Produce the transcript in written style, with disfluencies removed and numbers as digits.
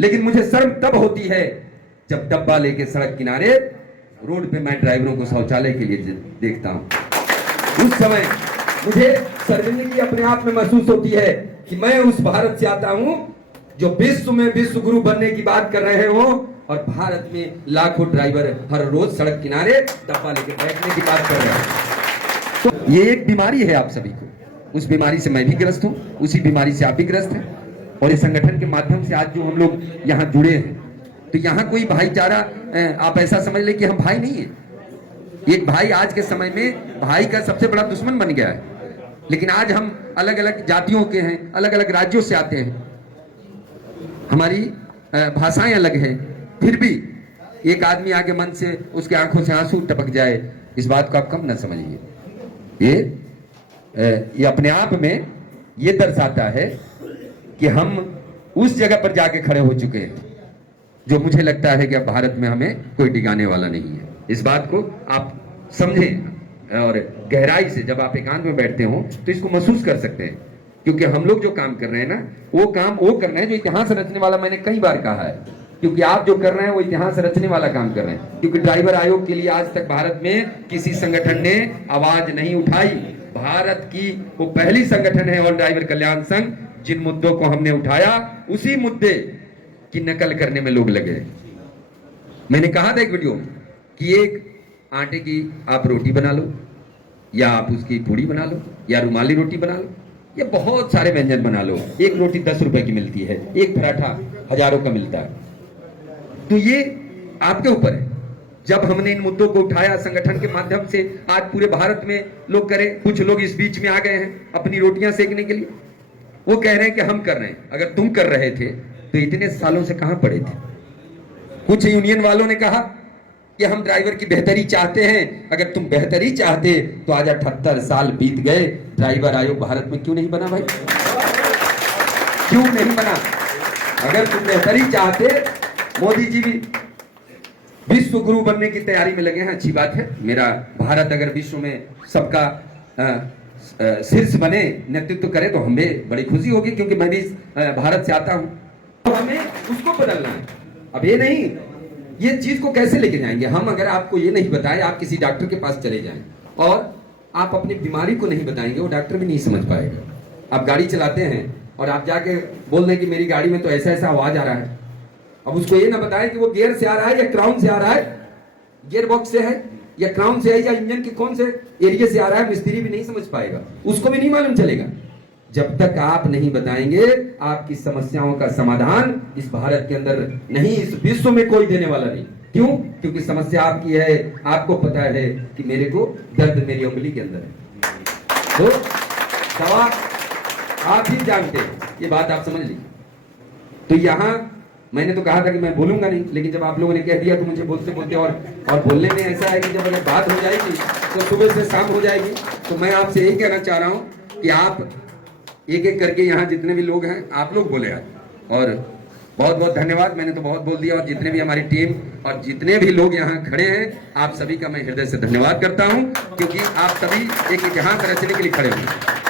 लेकिन मुझे शर्म तब होती है जब डब्बा लेके सड़क किनारे रोड पे मैं ड्राइवरों को शौचालय के लिए देखता हूं। उस समय मुझे शर्मिंदगी अपने आप में महसूस होती है कि मैं उस भारत से आता हूं जो विश्व में विश्व गुरु बनने की बात कर रहे हो, और भारत में लाखों ड्राइवर हर रोज सड़क किनारे डब्बा लेके बैठने की बात कर रहे हैं। तो ये एक बीमारी है आप सभी को, उस बीमारी से मैं भी ग्रस्त हूं, उसी बीमारी से आप भी ग्रस्त हैं। और इस संगठन के माध्यम से आज जो हम लोग यहाँ जुड़े हैं, तो यहाँ कोई भाईचारा आप ऐसा समझ ले कि हम भाई नहीं है। एक भाई आज के समय में भाई का सबसे बड़ा दुश्मन बन गया है। लेकिन आज हम अलग अलग जातियों के हैं, अलग अलग राज्यों से आते हैं, हमारी भाषाएं अलग हैं, फिर भी एक आदमी आगे मन से उसके आंखों से आंसू टपक जाए, इस बात को आप कम ना समझिए। ये अपने आप में ये दर्शाता है कि हम उस जगह पर जाके खड़े हो चुके हैं जो मुझे लगता है कि अब भारत में हमें कोई टिकाने वाला नहीं है। इस बात को आप समझें और गहराई से जब आप एकांत में बैठते हो तो इसको महसूस कर सकते हैं, क्योंकि हम लोग जो काम कर रहे हैं ना, वो काम वो कर रहे हैं जो इतिहास रचने वाला, मैंने कई बार कहा है, क्योंकि आप जो कर रहे हैं वो इतिहास रचने वाला काम कर रहे हैं। क्योंकि ड्राइवर आयोग के लिए आज तक भारत में किसी संगठन ने आवाज नहीं उठाई। भारत की वो पहली संगठन है ऑल ड्राइवर कल्याण संघ, जिन मुद्दों को हमने उठाया उसी मुद्दे की नकल करने में लोग लगे। मैंने कहा था एक वीडियो कि एक आटे की आप रोटी बना लो, या आप उसकी पूड़ी बना लो, या रुमाली रोटी बना लो, या बहुत सारे व्यंजन बना लो। एक रोटी 10 रुपए की मिलती है, एक पराठा हजारों का मिलता है। तो ये आपके ऊपर है। जब हमने इन मुद्दों को उठाया संगठन के माध्यम से, आज पूरे भारत में लोग करें, कुछ लोग इस बीच में आ गए हैं अपनी रोटियां सेकने के लिए। वो कह रहे हैं कि हम कर रहे हैं। अगर तुम कर रहे थे तो इतने सालों से कहां पड़े थे? कुछ यूनियन वालों ने कहा कि हम ड्राइवर की बेहतरी चाहते हैं। अगर तुम बेहतरी चाहते तो आज 78 साल बीत गए, ड्राइवर आयोग भारत में क्यों नहीं बना भाई? क्यों नहीं बना? अगर तुम बेहतरी चाहते, मोदी जी भी विश्व गुरु बनने की तैयारी में लगे हैं, अच्छी बात है। मेरा भारत अगर विश्व में सबका शीर्ष बने, नेतृत्व करे तो हमें बड़ी खुशी होगी, क्योंकि मैं भी भारत से आता हूं। तो हमें उसको बदलना है। अब ये नहीं, ये चीज को कैसे लेके जाएंगे हम? अगर आपको ये नहीं बताए, आप किसी डॉक्टर के पास चले जाएं और आप अपनी बीमारी को नहीं बताएंगे, वो डॉक्टर भी नहीं समझ पाएगा। आप गाड़ी चलाते हैं और आप जाके बोल दें कि मेरी गाड़ी में तो ऐसा ऐसा आवाज आ रहा है। अब उसको ये ना बताएं कि वो गियर से आ रहा है या क्राउन से आ रहा है, गियर बॉक्स से है या क्राउन से है, या इंजन के कौन से एरिया से आ रहा है, मिस्त्री भी नहीं समझ पाएगा, उसको भी नहीं मालूम चलेगा। जब तक आप नहीं बताएंगे, आपकी समस्याओं का समाधान इस भारत के अंदर नहीं, इस विश्व में कोई देने वाला नहीं। क्यों? क्योंकि समस्या आपकी है। आपको पता है कि मेरे को दर्द मेरी उंगली के अंदर है, तो दवा आप ही जानते हैं, ये बात आप समझ लीजिए। तो यहां मैंने तो कहा था कि मैं बोलूंगा नहीं, लेकिन जब आप लोगों ने कह दिया तो मुझे बोलते बोलते और बोलने में ऐसा है कि जब अगर बात हो जाएगी तो सुबह से शाम हो जाएगी। तो मैं आपसे यही कहना चाह रहा हूं कि आप एक एक करके यहाँ जितने भी लोग हैं, आप लोग बोले आज। और बहुत बहुत धन्यवाद, मैंने तो बहुत बोल दिया। और जितने भी हमारी टीम और जितने भी लोग यहाँ खड़े हैं, आप सभी का मैं हृदय से धन्यवाद करता हूँ, क्योंकि आप सभी एक इतिहास रचने के लिए खड़े हुए हैं।